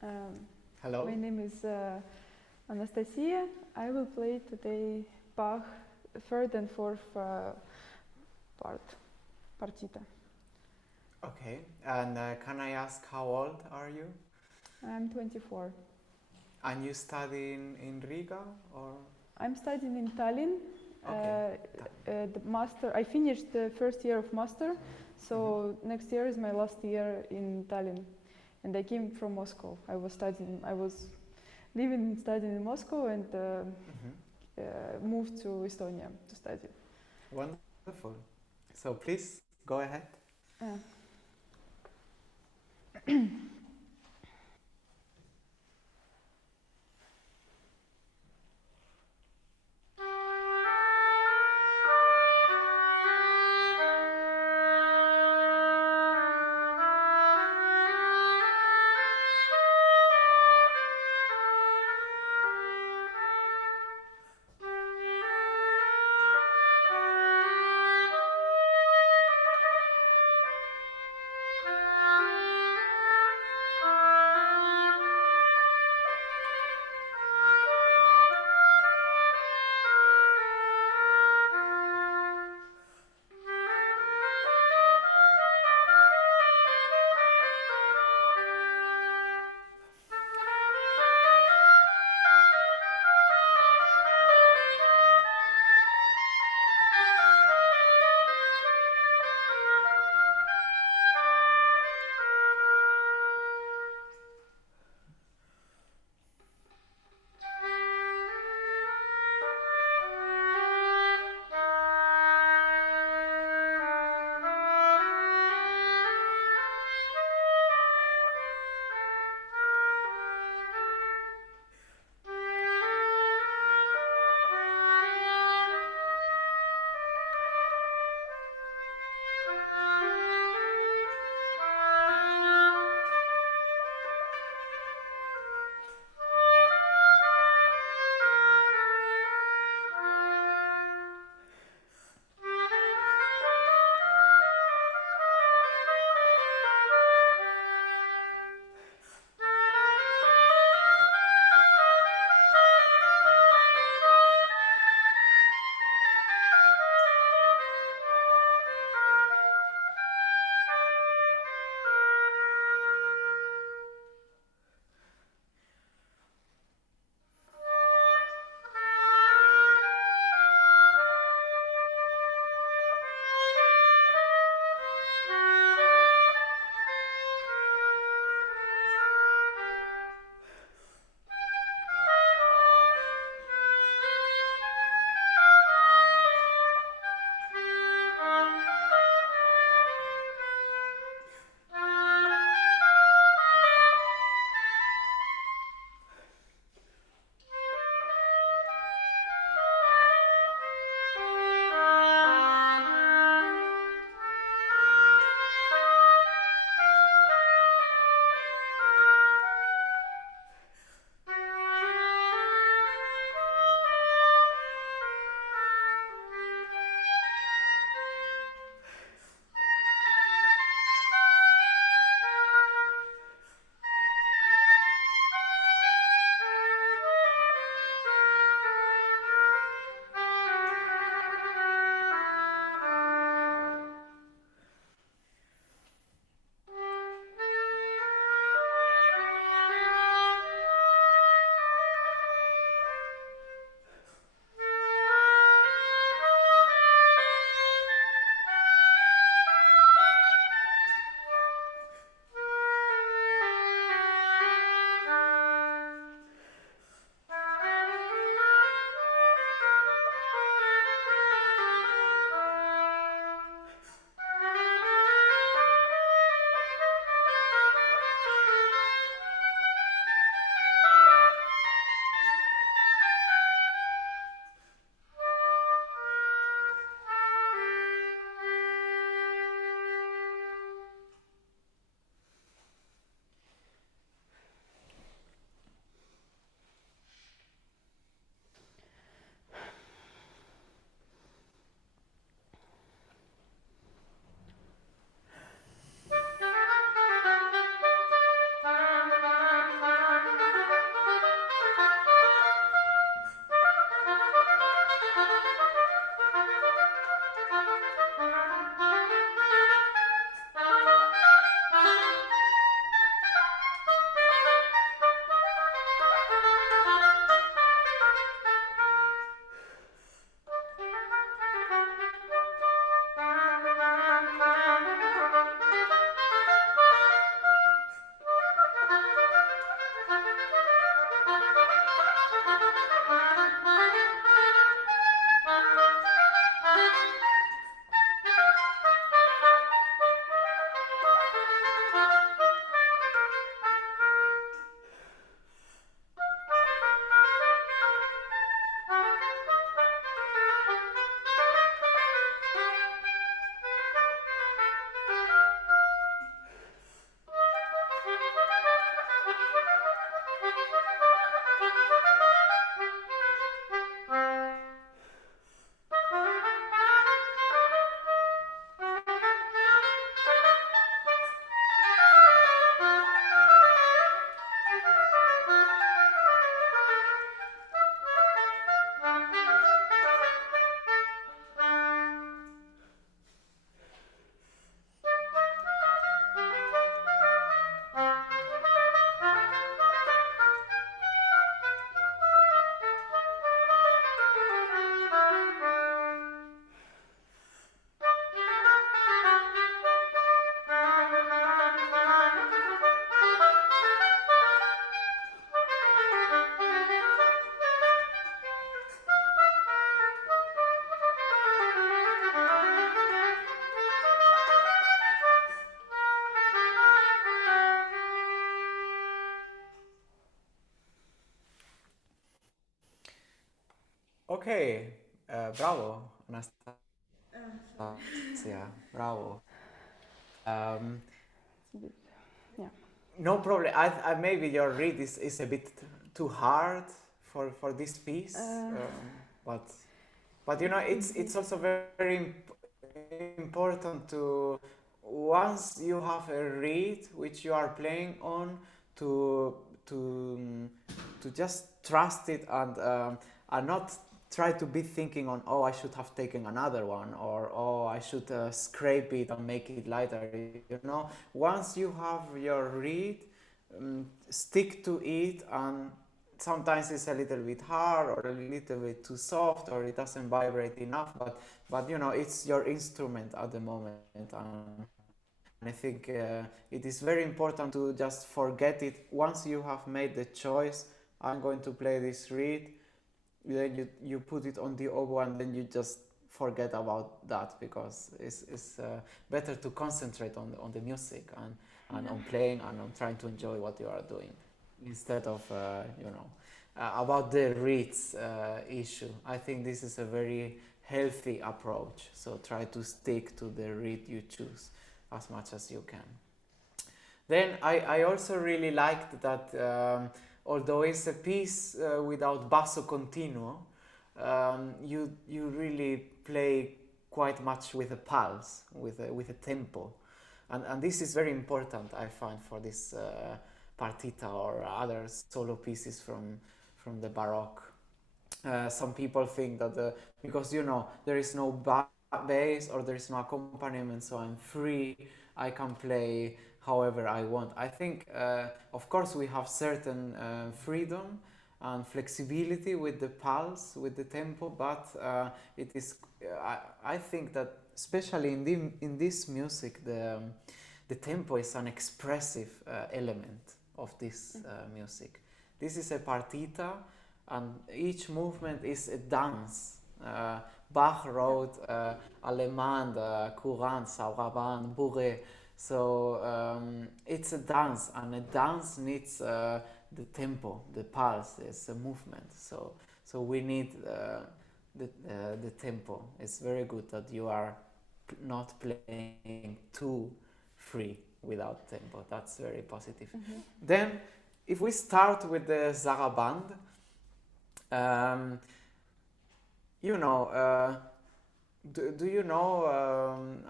Hello. My name is Anastasia. I will play today Bach third and fourth Partita. Okay, and can I ask how old are you? I'm 24. And you study in Riga or? I'm studying in Tallinn. Okay. The master. I finished the first year of master, so next year is my last year in Tallinn. And I came from Moscow. I was living and studying in Moscow, and moved to Estonia to study. Wonderful. So please go ahead. Okay, bravo, Anastasia, bravo. Um, It's a bit, yeah. no problem. Maybe your read is a bit too hard for this piece, but you know it's also very important to, once you have a reed which you are playing on, to to to just trust it and not try to be thinking on, oh, I should have taken another one, or oh, I should scrape it and make it lighter. You know, once you have your reed, stick to it, and sometimes it's a little bit hard or a little bit too soft or it doesn't vibrate enough, but you know, it's your instrument at the moment, and I think it is very important to just forget it. Once you have made the choice, I'm going to play this reed, then you put it on the oboe, and then you just forget about that, because it's better to concentrate on the music and on playing and on trying to enjoy what you are doing, instead of about the reeds issue. I think this is a very healthy approach, so try to stick to the reed you choose as much as you can. Then I also really liked that although it's a piece without basso continuo, you really play quite much with a pulse, with a tempo, and this is very important, I find, for this partita or other solo pieces from the Baroque. Some people think that because you know there is no bass or there is no accompaniment, so I'm free, I can play however I want. I think of course we have certain freedom and flexibility with the pulse, with the tempo, but it is I think that especially in this music, the tempo is an expressive element of this music. This is a partita, and each movement is a dance. Bach wrote Allemande, Courant, Sarabande, Bourré. So it's a dance, and a dance needs the tempo, the pulse, it's a movement. So we need the tempo. It's very good that you are not playing too free without tempo. That's very positive. Then, if we start with the Sarabande, you know, do you know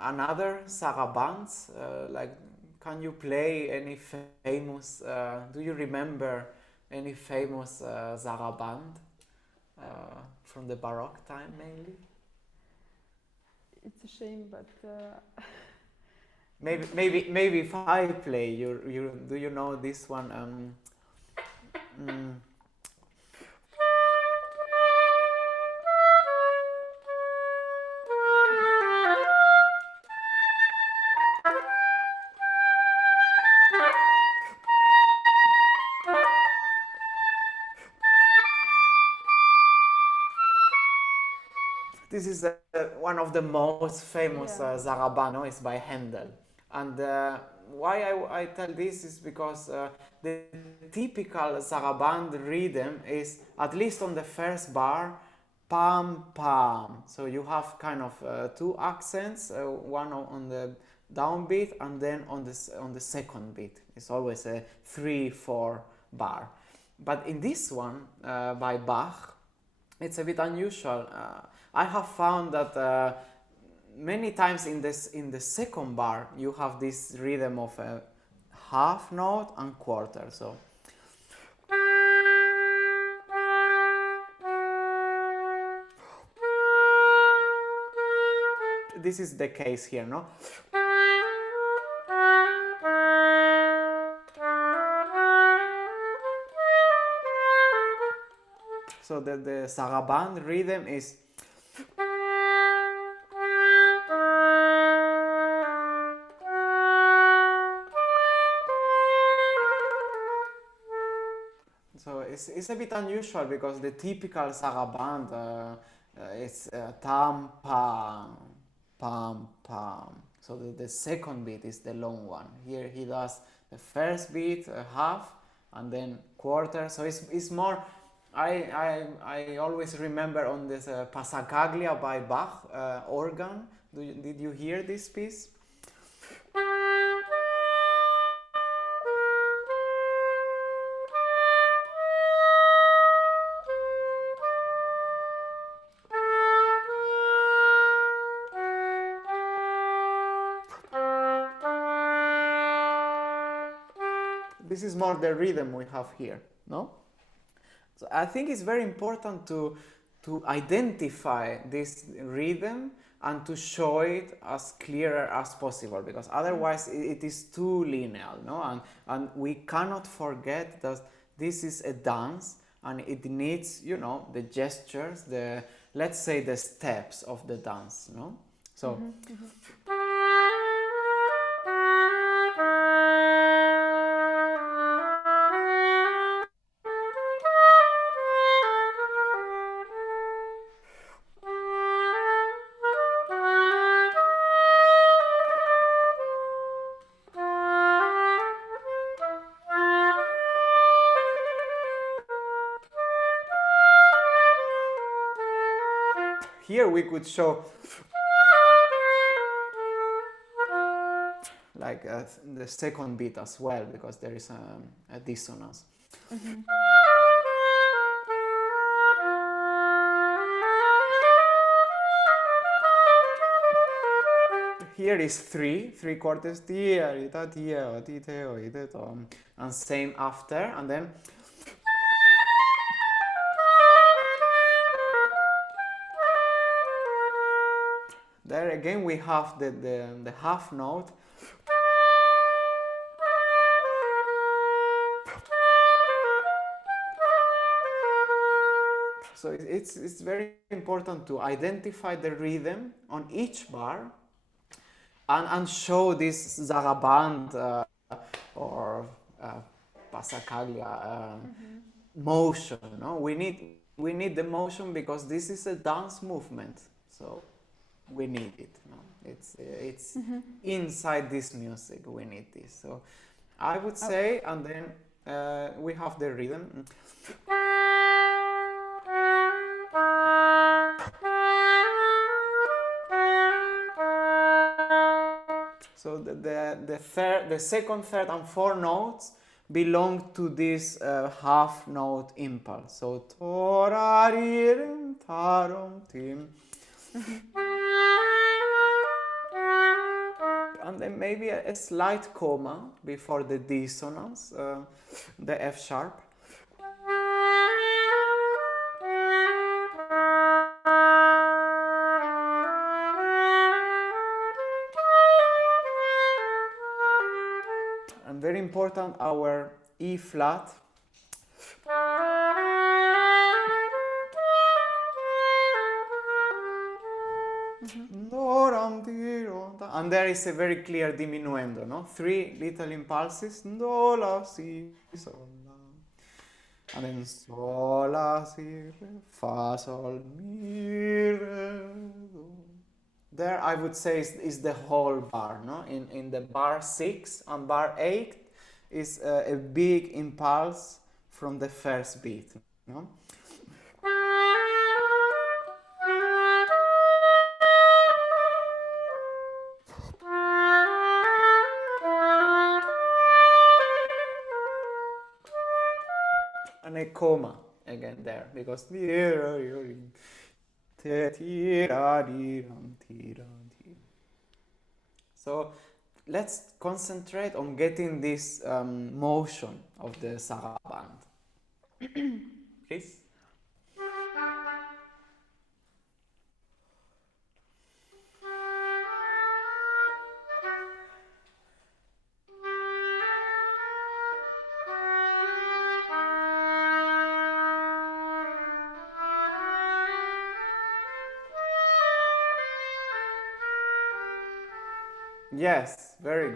another Sarabands? Like, can you play any famous? Do you remember any famous Saraband from the Baroque time, mainly? It's a shame, but maybe if I play, you do you know this one? This is one of the most famous Zarabano, is by Handel. And why I tell this is because the typical Saraband rhythm is, at least on the first bar, pam pam. So you have kind of two accents, one on the downbeat and then on the second beat. It's always a 3-4 bar. But in this one by Bach, it's a bit unusual. I have found that many times in the second bar you have this rhythm of a half note and quarter. So this is the case here, no? So the Saraband rhythm is so it's a bit unusual, because the typical Saraband is tam pam pam pam. So the second beat is the long one. Here he does the first beat half and then quarter. So it's more I always remember on this Passacaglia by Bach organ. Did you hear this piece? This is more the rhythm we have here, no? So I think it's very important to identify this rhythm and to show it as clearer as possible, because otherwise it is too linear, no? And we cannot forget that this is a dance and it needs, you know, the gestures, the, let's say, the steps of the dance, no? So. Here we could show like the second beat as well, because there is a dissonance. Here is three quarters, and same after, and then there again we have the half note. So it's very important to identify the rhythm on each bar and show this zaraband or passacaglia motion. No? We need the motion because this is a dance movement. So we need it. No? It's inside this music. We need this. So I would say, and then we have the rhythm. So the second, third, and fourth notes belong to this half note impulse. So torarim tarum tim. And then maybe a slight comma before the dissonance, the F sharp. And very important, our E flat. And there is a very clear diminuendo, no? 3 little impulses. Do, la, si, sol, la. And then sol, la, si, re, fa, sol, mi, re, do. There I would say is the whole bar, no? In the bar 6 and bar 8 is a big impulse from the first beat, no? And a comma again there, because so let's concentrate on getting this motion of the saraband. Please. Yes, very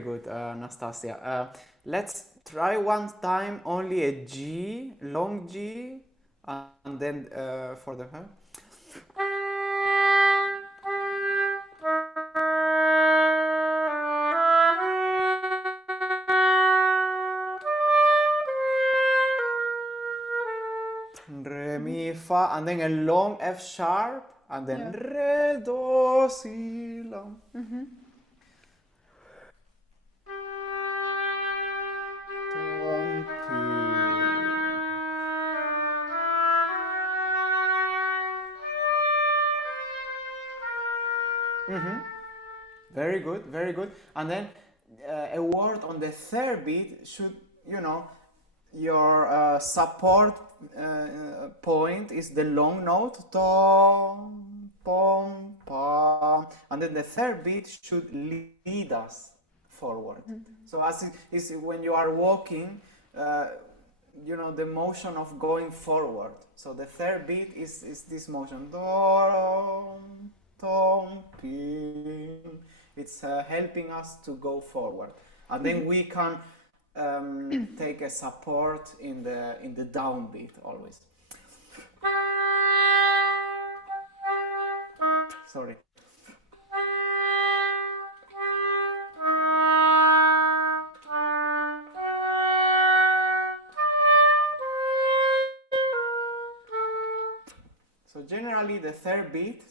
good, Anastasia. Let's try one time only a G, long G, and then for the re, mi, fa, and then a long F sharp, and then re, do, si, la. Tom, Very good, very good. And then a word on the third beat should, you know, your support point is the long note, tom, pom, pom, and then the third beat should lead us forward. So as it is when you are walking, you know, the motion of going forward. So the third beat is this motion, tom, tom, pim. It's helping us to go forward, and then we can take a support in the downbeat always. Sorry. So generally the third beat,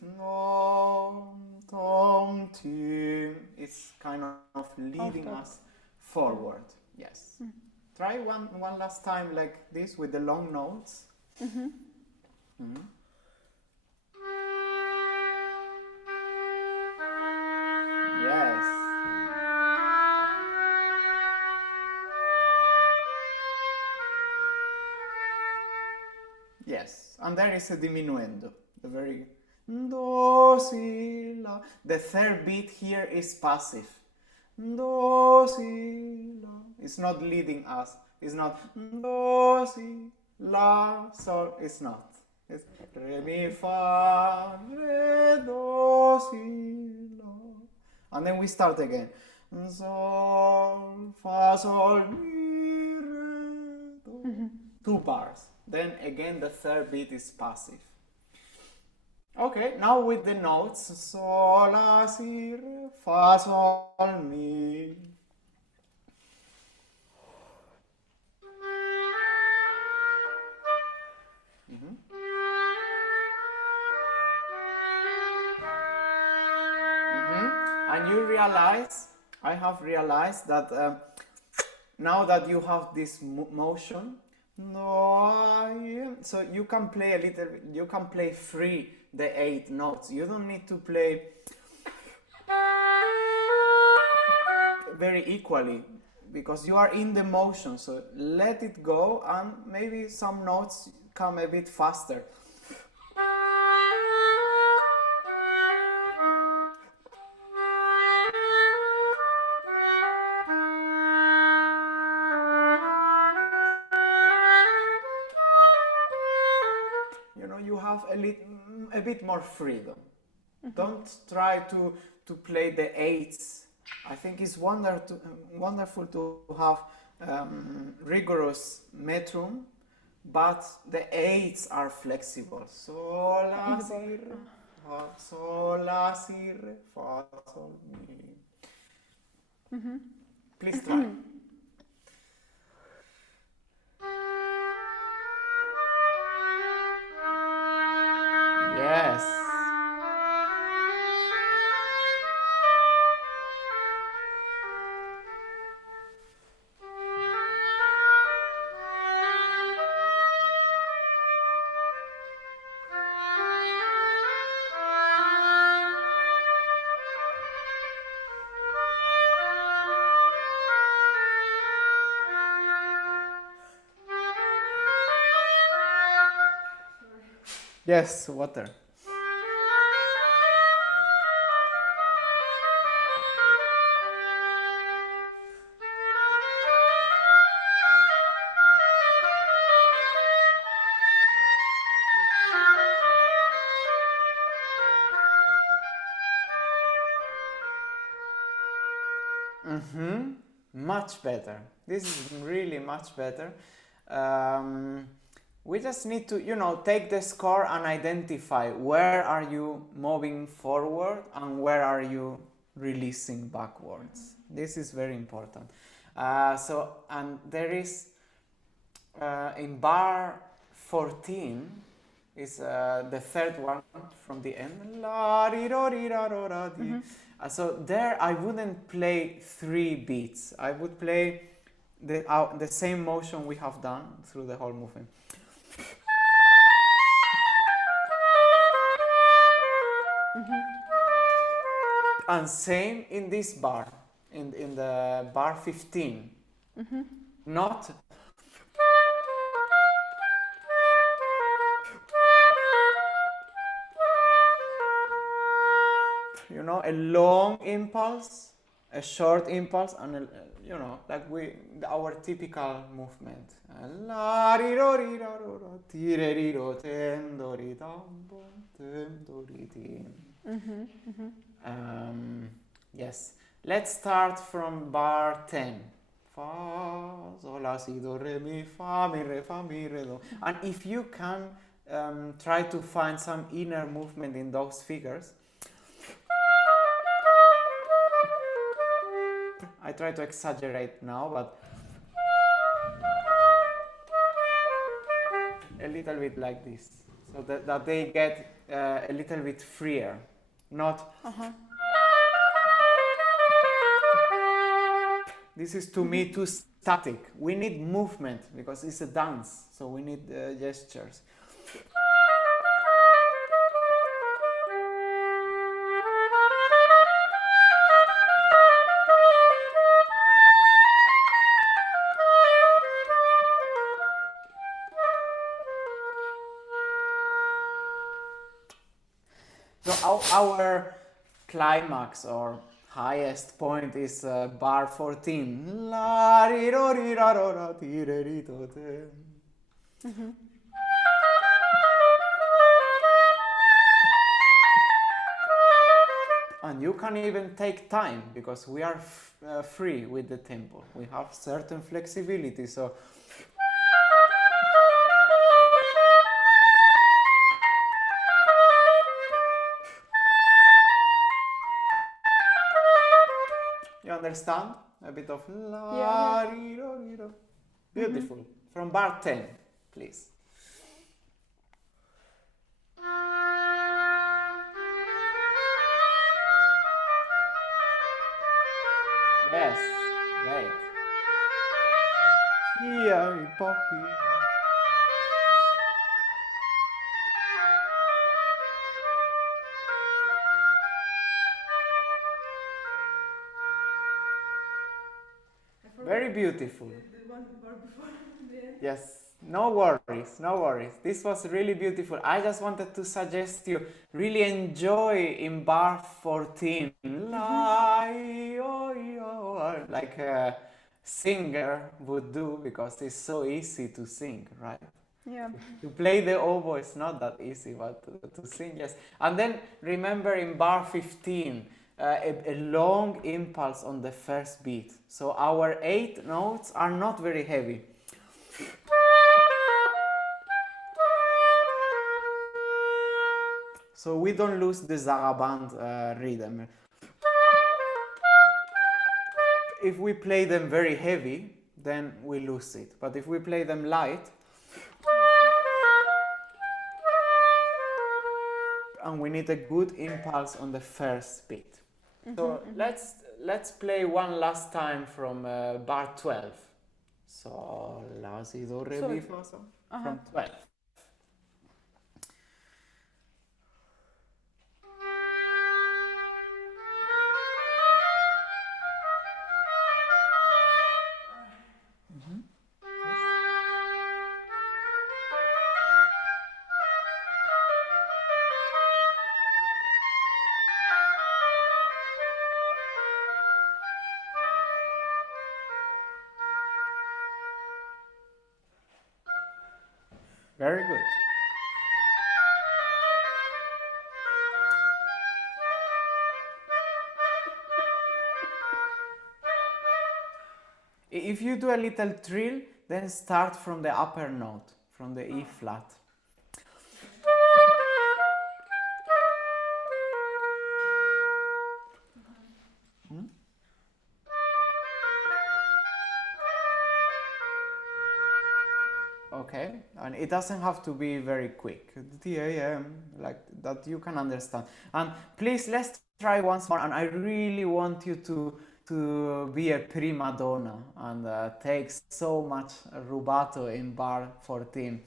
tom, tim, is kind of leading us forward. Yes. Try one last time like this with the long notes. Yes. Yes. And there is a diminuendo. The very do, si, la. The third beat here is passive. Do, si, la. It's not leading us. It's not do, si, la, sol. It's not. It's re, mi, fa, re, do, si, la. And then we start again. Sol, fa, sol, mi, re, do. 2 bars. Then again the third beat is passive. Okay, now with the notes, sol, la, si, re, fa, sol, mi. And you realize, I have realized that now that you have this motion, so you can play a little, you can play free the 8 notes. You don't need to play very equally because you are in the motion. So let it go, and maybe some notes come a bit faster. A bit more freedom. Don't try to play the 8s. I think it's wonderful to have rigorous metrum, but the 8s are flexible. Sol, la, si, re, fa, sol, la, si, re, fa, sol, mi. Please try. Yes. Yes, water. Much better. This is really much better. We just need to, you know, take the score and identify where are you moving forward and where are you releasing backwards. This is very important. And there is in bar 14 is the third one from the end. La, di, do, di, da, do, da, di. So there I wouldn't play 3 beats. I would play the same motion we have done through the whole movement. And same in this bar, in the bar 15. Not you know, a long impulse, a short impulse, and a, you know, like our typical movement. Yes, let's start from bar 10. Fa, sol, la, si, do, re, mi, fa, mi, re, do. And if you can try to find some inner movement in those figures, I try to exaggerate now, but a little bit like this, so that they get a little bit freer, not. This is to me too static. We need movement because it's a dance, so we need gestures. So our climax or highest point is bar 14. La, ri, do, ri, ra, do, ra, ti, re, ri, do, te. And you can even take time because we are free with the tempo. We have certain flexibility, so you understand? A bit of la, ri, do, ri, do. Beautiful. From bar 10, please. Yes, right. Yeah, poppy. Very beautiful. The one bar before the end. Yes, no worries, no worries. This was really beautiful. I just wanted to suggest you really enjoy in bar 14. Like a singer would do, because it's so easy to sing, right? Yeah. To play the oboe is not that easy, but to sing, yes. And then remember in bar 15, a long impulse on the first beat. So our 8 notes are not very heavy. So we don't lose the zaraband rhythm. If we play them very heavy, then we lose it. But if we play them light, and we need a good impulse on the first beat. So let's play one last time from bar 12. So la, si, do, re, mi, fa, so. From 12. Very good. If you do a little trill, then start from the upper note, from the E flat. okay? And it doesn't have to be very quick. Like that you can understand. And please, let's try once more. And I really want you to be a prima donna and take so much rubato in bar 14.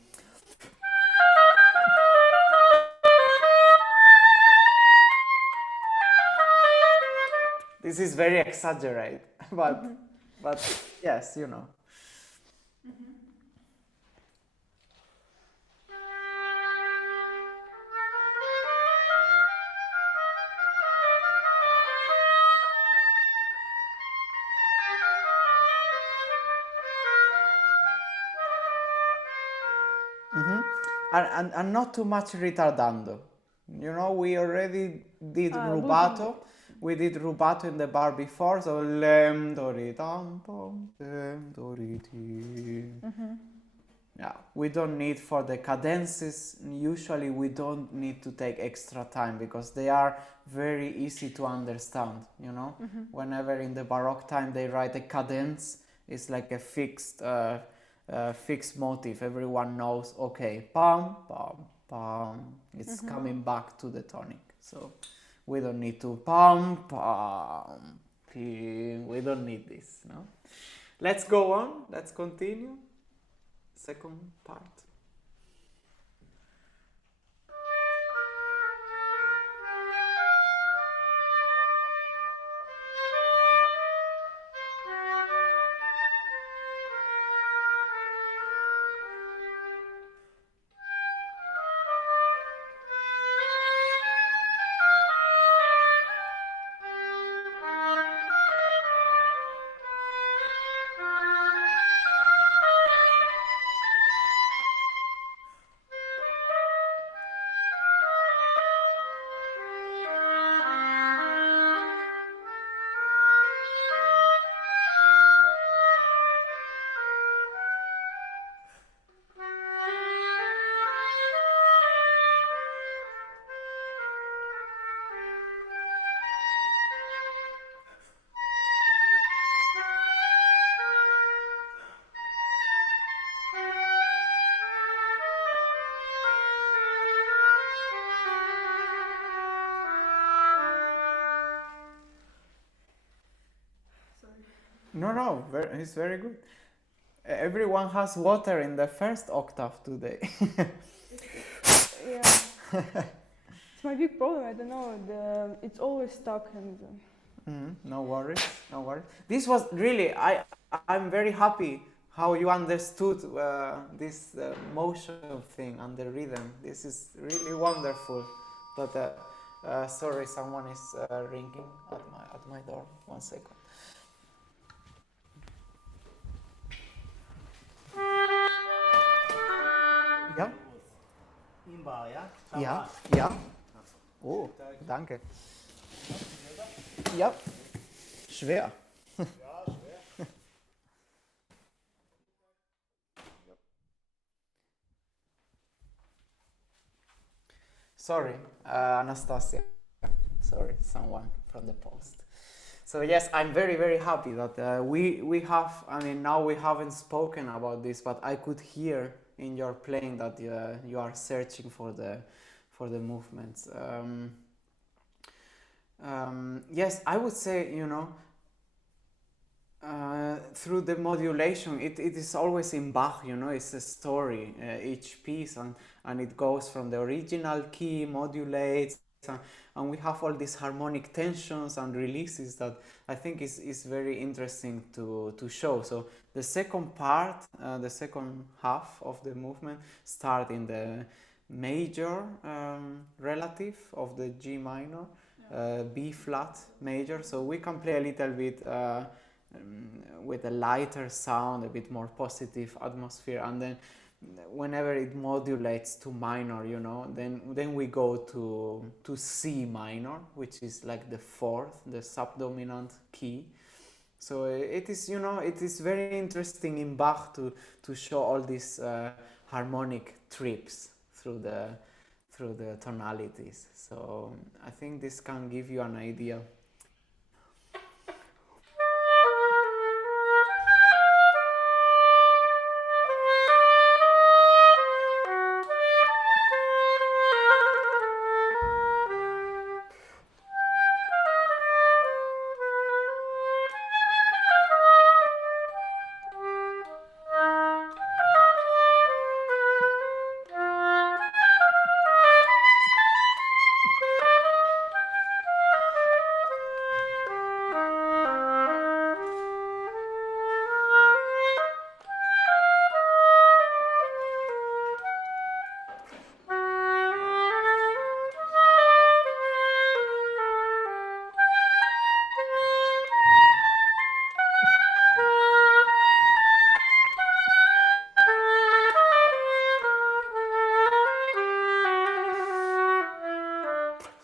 This is very exaggerated, but yes, you know. And not too much ritardando. You know, we already did rubato. We did rubato in the bar before, so lem do ri tam pom lem do ri ti. Yeah, we don't need for the cadences. Usually, we don't need to take extra time because they are very easy to understand. You know, whenever in the Baroque time they write a cadence, it's like a fixed motif. Everyone knows, okay, pam, pam, pam. It's coming back to the tonic. So we don't need to pam, pam, pim. We don't need this, no? Let's go on. Let's continue. Second part. No, it's very good. Everyone has water in the first octave today. Yeah. It's my big problem. I don't know. It's always stuck and. No worries, no worries. This was really, I'm very happy how you understood this motion thing and the rhythm. This is really wonderful. But sorry, someone is ringing at my door. 1 second. Ja? Ja, ja. Oh, danke. Ja, schwer. Ja, schwer. Sorry, Anastasia. Sorry, someone from the post. So yes, I'm very, very happy that we have, I mean, now we haven't spoken about this, but I could hear in your playing that you are searching for the movements. Yes, I would say, you know, through the modulation, it is always in Bach, you know, it's a story, each piece, and it goes from the original key, modulates, and we have all these harmonic tensions and releases that I think is very interesting to show. So the second part, the second half of the movement start in the major relative of the G minor, B flat major. So we can play a little bit with a lighter sound, a bit more positive atmosphere, and then whenever it modulates to minor, you know, then we go to C minor, which is like the fourth, the subdominant key. So it is, you know, it is very interesting in Bach to show all these harmonic trips through the tonalities. So I think this can give you an idea.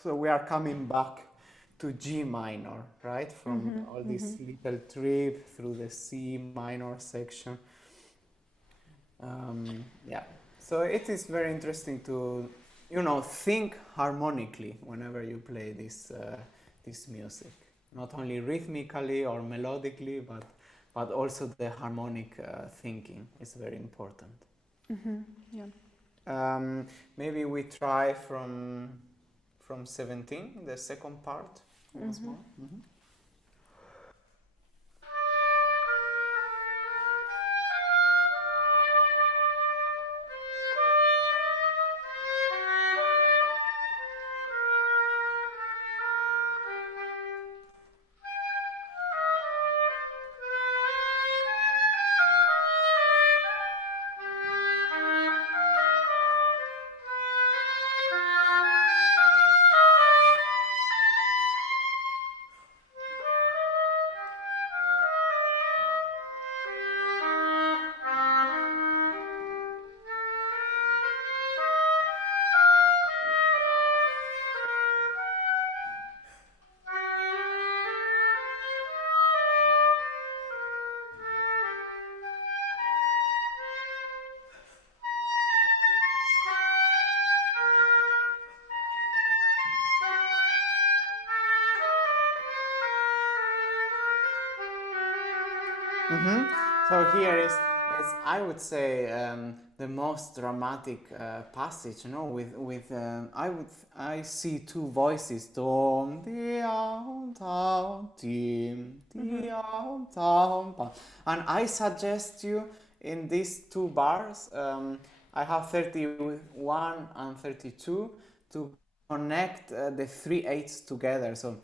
So we are coming back to G minor, right? From all this little trip through the C minor section. Yeah. So it is very interesting to, you know, think harmonically whenever you play this this music, not only rhythmically or melodically, but also the harmonic thinking is very important. Yeah. Maybe we try from 17, the second part, once more. So here is I would say the most dramatic passage. You know, with I see two voices, tom diam tam tim diam tam pa, and I suggest you in these two bars. I have 31 and 32 to connect the 3/8 together. So.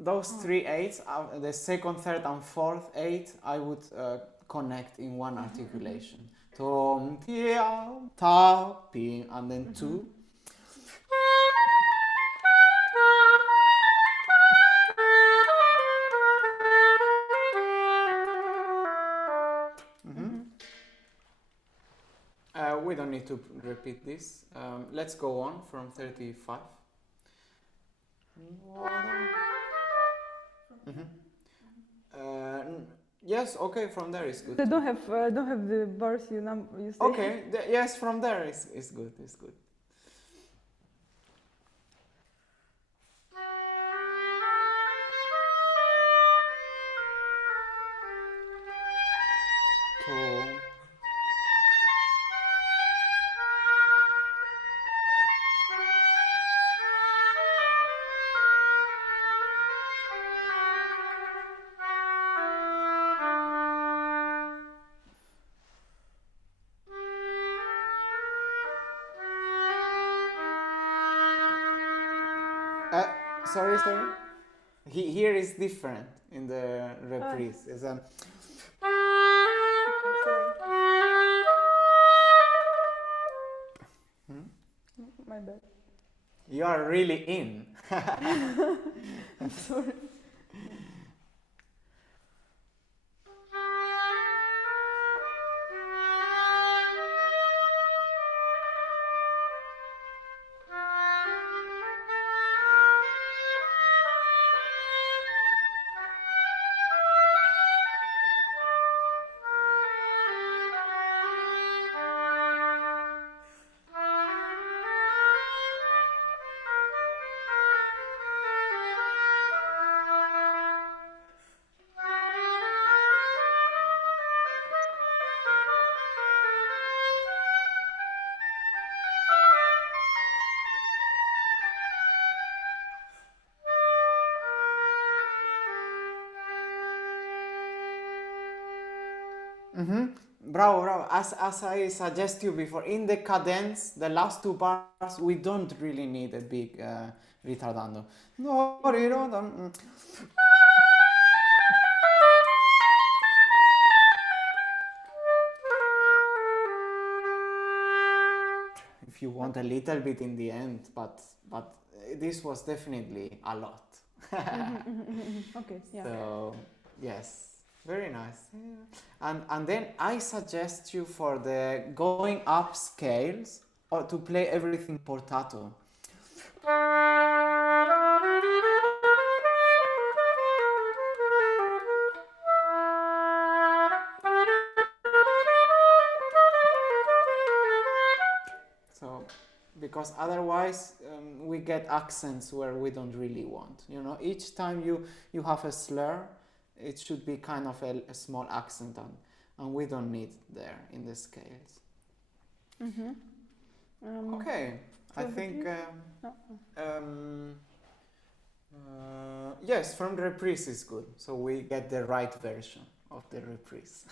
Those 3/8, the second, third, and fourth 8, I would connect in one articulation. Tom, tia, ta, pi, and then 2. We don't need to repeat this. Let's go on from 35. Yes, okay, from there is good. I don't have the bars you say. Okay, yes, from there is good. It's good. Sorry. Here is different in the reprise. It's My bad. You are really in. I'm sorry. Bravo. As I suggest you before, in the cadence, the last two bars, we don't really need a big ritardando. If you want a little bit in the end, but this was definitely a lot. Okay, yeah. So yes. Very nice. Yeah. And then I suggest you for the going up scales or to play everything portato. So, because otherwise we get accents where we don't really want. You know, each time you have a slur, it should be kind of a small accent, and we don't need there in the scales. Okay, I think yes, from the reprise is good, so we get the right version of the reprise.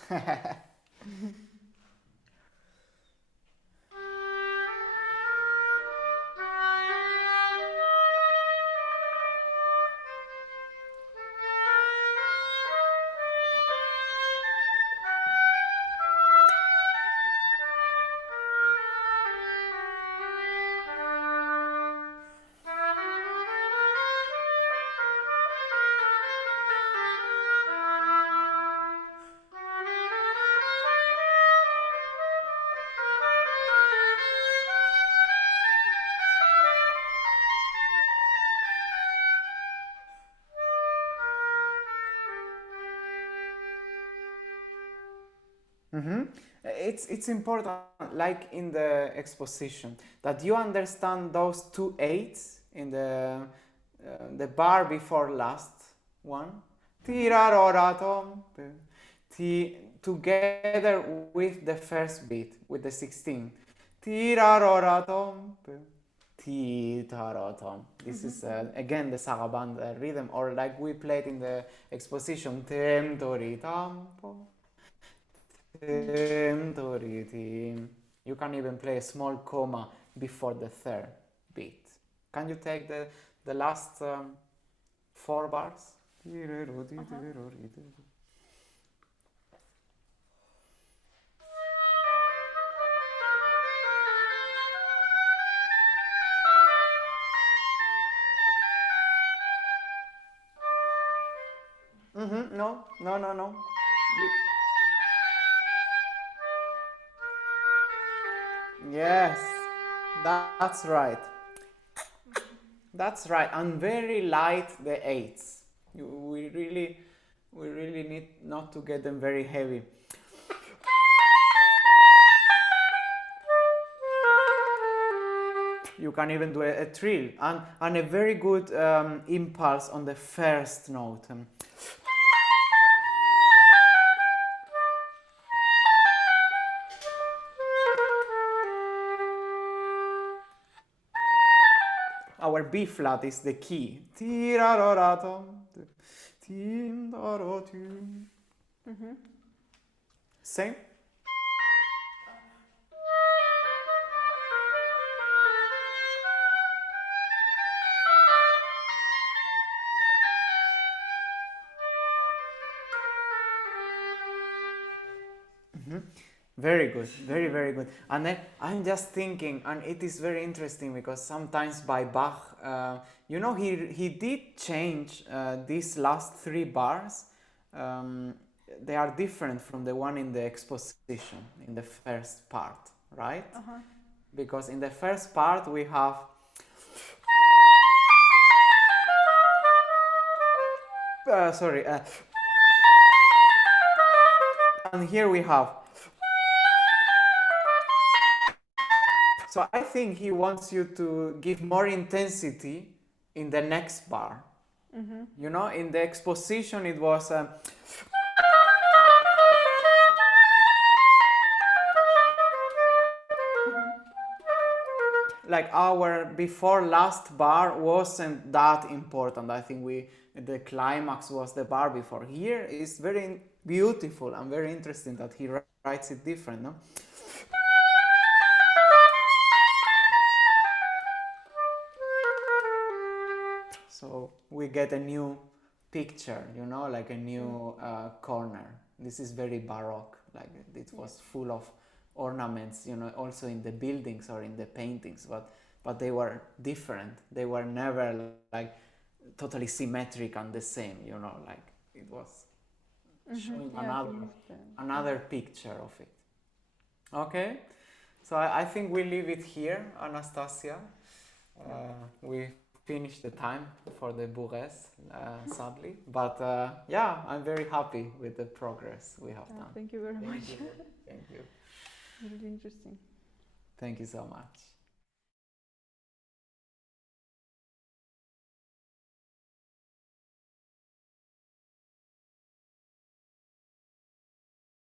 It's important, like in the exposition, that you understand those 2 eighths in the bar before last one, together with the first beat, with the 16. This is again the saraband rhythm, or like we played in the exposition. You can even play a small comma before the third beat. Can you take the last 4 bars? No. Yes, that's right. That's right, and very light the eighths. We really need not to get them very heavy. You can even do a trill and a very good impulse on the first note. Our B flat is the key. Same. Very good, very good. And then I'm just thinking, and it is very interesting because sometimes by Bach, you know, he did change these last 3 bars. They are different from the one in the exposition, in the first part, right? Because in the first part we have and here we have. So I think he wants you to give more intensity in the next bar. You know, in the exposition it was like our before last bar wasn't that important. I think the climax was the bar before. Here is very beautiful and very interesting that he writes it different, no? So we get a new picture, you know, like a new corner. This is very Baroque, like it was full of ornaments, you know, also in the buildings or in the paintings, but they were different. They were never like totally symmetric and the same, you know, like it was showing Yeah, another picture of it. Okay, so I think we leave it here, Anastasia. We finished the time for the Bourrez, sadly, but yeah, I'm very happy with the progress we have done. Thank you very much. Thank you. Really interesting. Thank you so much.